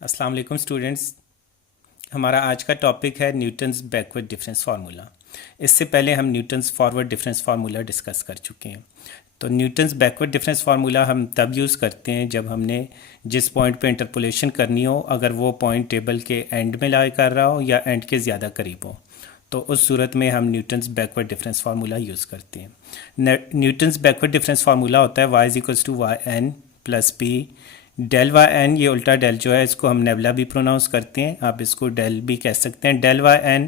अस्सलाम वालेकुम स्टूडेंट्स। हमारा आज का टॉपिक है न्यूटन्स बैकवर्ड डिफरेंस फार्मूला। इससे पहले हम Newton's forward difference formula discuss कर चुके हैं। तो न्यूटन्स बैकवर्ड डिफरेंस फार्मूला हम तब यूज़ करते हैं जब हमने जिस पॉइंट पे इंटरपोलेशन करनी हो, अगर वो पॉइंट टेबल के एंड में लाई कर रहा हो या एंड के ज़्यादा करीब हो, तो उस सूरत में हम Newton's backward difference formula use करते हैं। न्यूटन्स बैकवर्ड डिफरेंस फार्मूला होता है y equals to y n plus p del Y n. ये उल्टा डेल जो है इसको हम नेबला भी प्रोनाउंस करते हैं, आप इसको डेल भी कह सकते हैं। Del Y n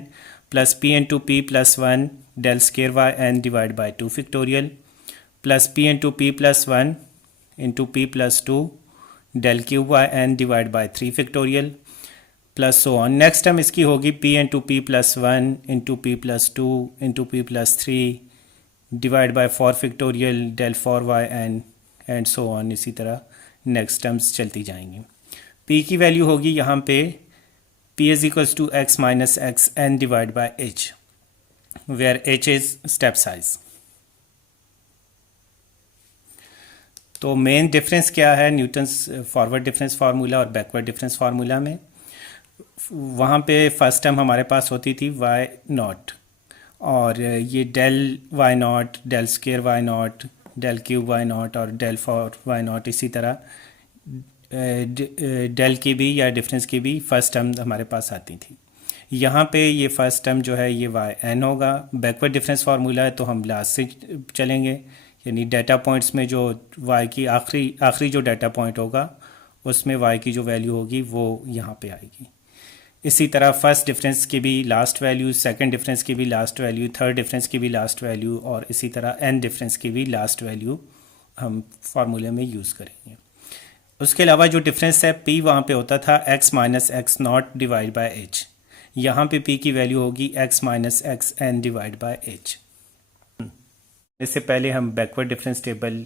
plus p into p plus one del square y n divide by 2 factorial plus p into p plus one into p plus two del cube Y n divide by 3 factorial plus so on. Next term इसकी होगी p into p plus one into p plus two into p plus three divide by 4 factorial del 4 y n and so on. इसी तरह next terms चलती जाएंगी। p की value होगी यहाँ पे p is equals to x minus x n divide by h, where h is step size. तो main difference क्या है न्यूटन्स फॉरवर्ड डिफरेंस फार्मूला और बैकवर्ड डिफरेंस फार्मूला में? वहाँ पे फर्स्ट टर्म हमारे पास होती थी y नॉट, और ये del y naught, del square y naught, del cube y naught और डेल फॉर वाई नॉट, इसी तरह डेल की भी या डिफरेंस की भी फर्स्ट टर्म हमारे पास आती थी। यहाँ पे ये फर्स्ट टर्म जो है ये वाई एन होगा। बैकवर्ड डिफरेंस फार्मूला है तो हम लास्ट से चलेंगे, यानी डाटा पॉइंट्स में जो वाई की आखिरी जो डाटा पॉइंट होगा उसमें वाई की जो वैल्यू होगी वो यहाँ पे आएगी। इसी तरह फर्स्ट डिफरेंस की भी लास्ट वैल्यू, सेकंड डिफरेंस की भी लास्ट वैल्यू, थर्ड डिफरेंस की भी लास्ट वैल्यू और इसी तरह एन डिफरेंस की भी लास्ट वैल्यू हम फार्मूले में यूज़ करेंगे। उसके अलावा जो डिफरेंस है p वहाँ पे होता था x minus x naught divide by h, यहाँ पे p की वैल्यू होगी x minus x n divide by h. इससे पहले हम बैकवर्ड डिफरेंस टेबल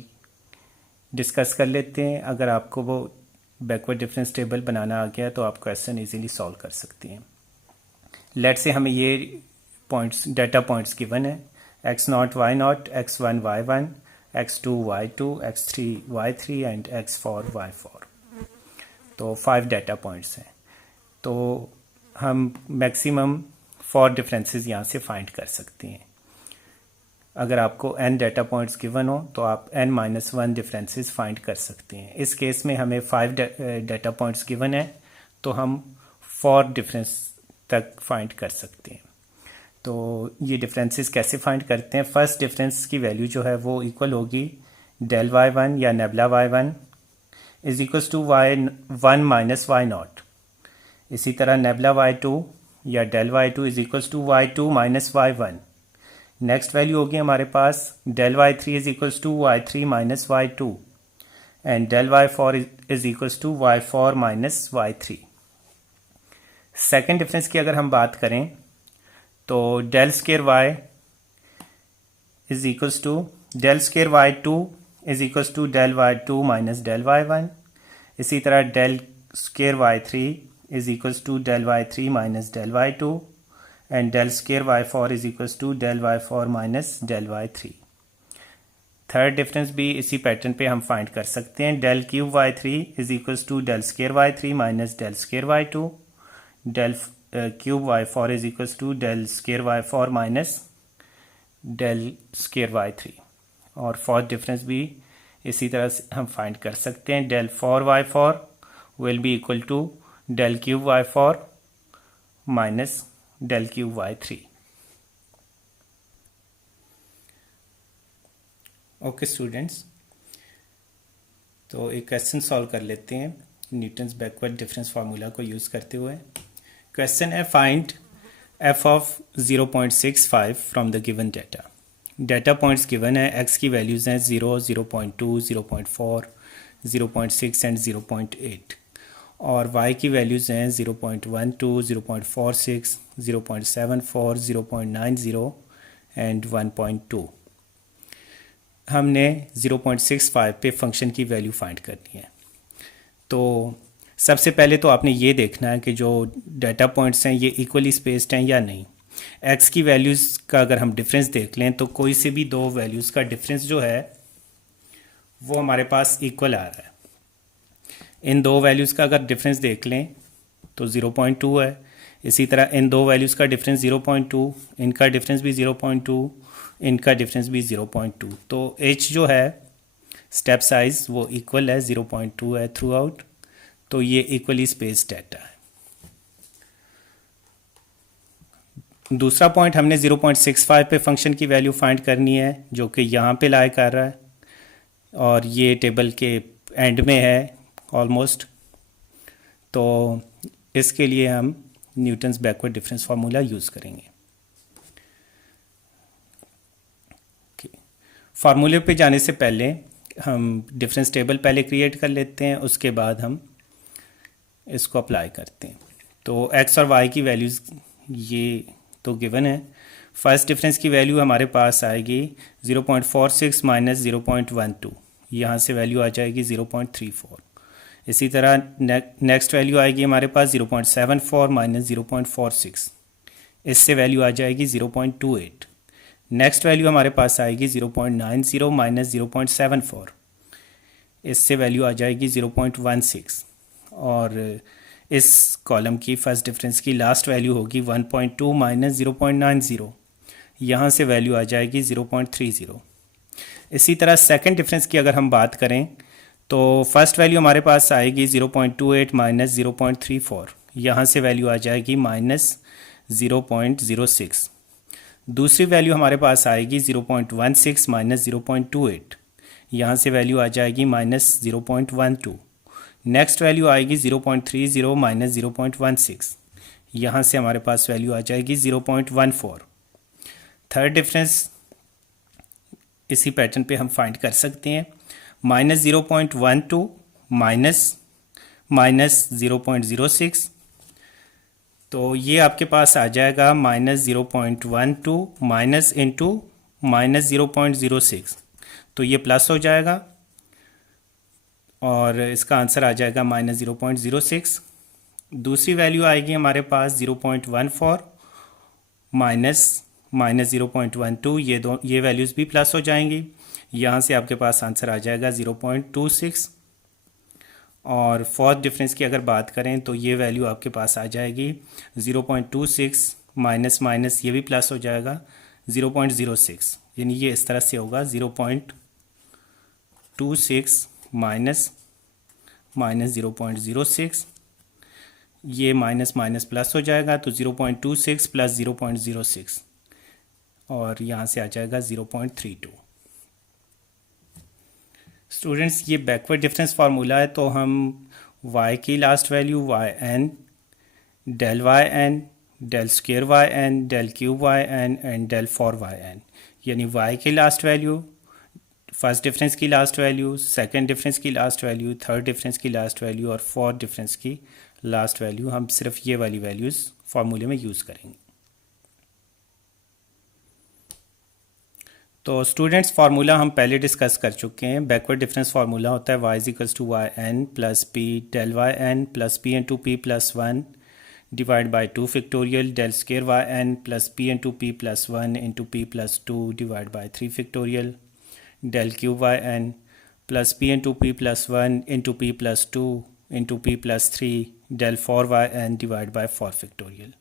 डिस्कस कर लेते हैं। अगर आपको वो बैकवर्ड डिफरेंस टेबल बनाना आ गया तो आप क्वेश्चन इजीली सॉल्व कर सकती हैं। लेट से हमें ये पॉइंट्स डाटा पॉइंट्स गिवन है, x naught y naught, x one y one, x two Y two, x three y three and x four y four. तो 5 डाटा पॉइंट्स हैं। तो हम मैक्सिमम 4 डिफरेंसेस यहाँ से find कर सकते हैं। अगर आपको n डाटा पॉइंट्स गिवन हो तो आप n minus one differences find कर सकते हैं। इस केस में हमें 5 डाटा पॉइंट्स गिवन है तो हम 4 डिफरेंस तक फाइंड कर सकते हैं। तो ये डिफरेंसेस कैसे फाइंड करते हैं? फर्स्ट डिफरेंस की वैल्यू जो है वो इक्वल होगी डेल वाई वन या nabla Y one is equals to Y one minus Y naught. इसी तरह नेबला वाई टू या del Y two is equals to Y two minus Y one. Next value होगी हमारे पास del Y three is equals to Y three minus Y two and del Y four is equals to Y four minus Y three. Second difference की अगर हम बात करें तो del square y is equals to del square y two is equals to del Y two minus del Y one. इसी तरह del square y three is equals to del Y three minus del Y two and del square y four is equals to del Y four minus del Y three. Third difference भी इसी pattern पे हम find कर सकते हैं। Del cube y three is equals to del square y three minus del square y two, del cube y four is equals to del square y four minus del square y three. और fourth difference भी इसी तरह से हम find कर सकते हैं। Del four y four will be equal to del cube y four minus del cube y three. Okay students, तो एक क्वेश्चन सॉल्व कर लेते हैं न्यूटन्स बैकवर्ड डिफरेंस फार्मूला को यूज़ करते हुए। क्वेश्चन है find f of 0.65 from the given data. Data points given है, x की वैल्यूज़ हैं 0, 0.2, 0.4, 0.6 एंड 0.8 और y की वैल्यूज़ हैं 0.12, 0.46, 0.74, 0.90 एंड 1.2। हमने 0.65 पे फंक्शन की वैल्यू फाइंड करनी है। तो सबसे पहले तो आपने ये देखना है कि जो डाटा पॉइंट्स हैं ये इक्वली स्पेस्ड हैं या नहीं। x की वैल्यूज़ का अगर हम डिफरेंस देख लें तो कोई से भी दो वैल्यूज़ का डिफरेंस जो है वो हमारे पास इक्वल आ रहा है। इन दो वैल्यूज़ का अगर डिफरेंस देख लें तो 0.2 है। इसी तरह इन दो वैल्यूज़ का डिफरेंस 0.2, इनका डिफरेंस भी 0.2, इनका डिफरेंस भी 0.2। तो एच जो है स्टेप साइज़ वो इक्वल है 0.2 है थ्रू आउट। तो ये इक्वली स्पेस डाटा है। दूसरा पॉइंट हमने 0.65 पे फंक्शन की वैल्यू फाइंड करनी है जो कि यहाँ पे लाई कर रहा है और ये टेबल के एंड में है ऑलमोस्ट। तो इसके लिए हम Newton's backward difference formula use करेंगे। फार्मूले पे जाने से पहले हम डिफरेंस टेबल पहले क्रिएट कर लेते हैं, उसके बाद हम इसको अप्लाई करते हैं। तो x और y की वैल्यूज़ ये तो गिवन है। फर्स्ट डिफरेंस की वैल्यू हमारे पास आएगी 0.46 माइनस 0.12, यहाँ से वैल्यू आ जाएगी 0.34। इसी तरह नेक्स्ट वैल्यू आएगी हमारे पास 0.74 माइनस 0.46, इससे वैल्यू आ जाएगी 0.28। नेक्स्ट वैल्यू हमारे पास आएगी 0.90 माइनस 0.74, इससे वैल्यू आ जाएगी 0.16। और इस कॉलम की फर्स्ट डिफरेंस की लास्ट वैल्यू होगी 1.2 माइनस 0.90, यहाँ से वैल्यू आ जाएगी 0.30। इसी तरह सेकंड डिफरेंस की अगर हम बात करें तो फर्स्ट वैल्यू हमारे पास आएगी 0.28 माइनस 0.34, यहाँ से वैल्यू आ जाएगी माइनस 0.06। दूसरी वैल्यू हमारे पास आएगी 0.16 माइनस 0.28, यहाँ से वैल्यू आ जाएगी माइनस 0.12। नेक्स्ट वैल्यू आएगी 0.30 माइनस 0.16, यहाँ से हमारे पास वैल्यू आ जाएगी 0.14। थर्ड डिफरेंस इसी पैटर्न पे हम फाइंड कर सकते हैं, माइनस 0.12 माइनस 0.06। तो ये आपके पास आ जाएगा माइनस 0.12 माइनस इंटू माइनस 0.06, तो ये प्लस हो जाएगा और इसका आंसर आ जाएगा माइनस 0.06। दूसरी वैल्यू आएगी हमारे पास 0.14 माइनस 0.12, ये वैल्यूज़ भी प्लस हो जाएंगी, यहाँ से आपके पास आंसर आ जाएगा 0.26। और फोर्थ डिफरेंस की अगर बात करें तो ये वैल्यू आपके पास आ जाएगी 0.26 माइनस माइनस ये भी प्लस हो जाएगा 0.06, यानी ये इस तरह से होगा 0.26 माइनस 0.06, ये माइनस माइनस प्लस हो जाएगा तो 0.26 प्लस 0.06 और यहाँ से आ जाएगा 0.32। स्टूडेंट्स ये बैकवर्ड डिफरेंस फार्मूला है, तो हम y की last value yn, del yn, del square yn, del cube yn and del four yn, यानी y की लास्ट वैल्यू, फर्स्ट डिफरेंस की लास्ट वैल्यू, सेकंड डिफरेंस की लास्ट वैल्यू, थर्ड डिफरेंस की last value और fourth difference की last value, हम सिर्फ ये वाली वैल्यूज़ फार्मूले में यूज़ करेंगे। तो स्टूडेंट्स फार्मूला हम पहले डिस्कस कर चुके हैं। बैकवर्ड डिफरेंस फार्मूला होता है y equals to y n plus p del Y n plus p into p plus 1 divide by 2 factorial del square Y n plus p into p plus 1 into p plus 2 divide by 3 factorial del cube Y n plus p into p plus 1 into p plus 2 into p plus 3 del four Y n divide by 4 factorial.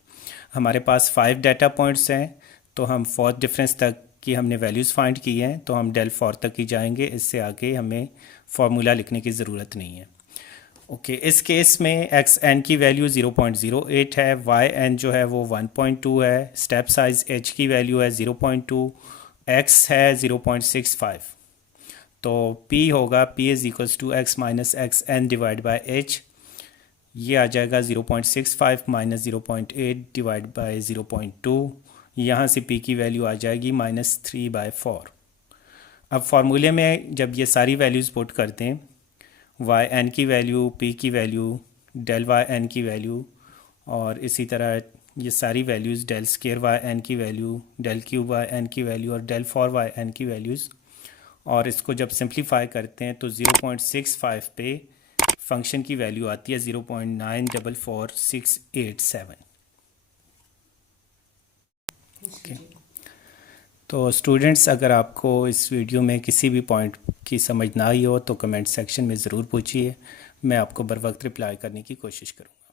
हमारे पास 5 data points हैं, तो हम fourth difference तक की हमने values find की हैं, तो हम डेल फॉर तक ही जाएंगे, इससे आगे हमें फार्मूला लिखने की ज़रूरत नहीं है। ओके, इस केस में एक्स एन की वैल्यू 0.08 है, वाई एन जो है वो 1.2 है, स्टेप साइज एच की वैल्यू है 0.2, एक्स है 0.65, तो पी होगा p is equals to x minus x n divide by h, ये आ जाएगा 0.65 माइनस 0.8 डिवाइड बाई 0.2, यहाँ से p की वैल्यू आ जाएगी -3/4। अब फार्मूले में जब ये सारी वैल्यूज़ पुट करते हैं, वाई एन की वैल्यू, p की वैल्यू, डेल वाई एन की वैल्यू और इसी तरह ये सारी values del square Y N की value, del cube Y N की वैल्यू और डेल फॉर वाई एन की वैल्यूज़, और इसको जब सिंप्लीफाई करते हैं तो 0.65 पे फंक्शन की वैल्यू आती है 0.944687। ओके, तो स्टूडेंट्स अगर आपको इस वीडियो में किसी भी पॉइंट की समझ ना आई हो तो कमेंट सेक्शन में ज़रूर पूछिए, मैं आपको बर वक्त रिप्लाई करने की कोशिश करूँगा।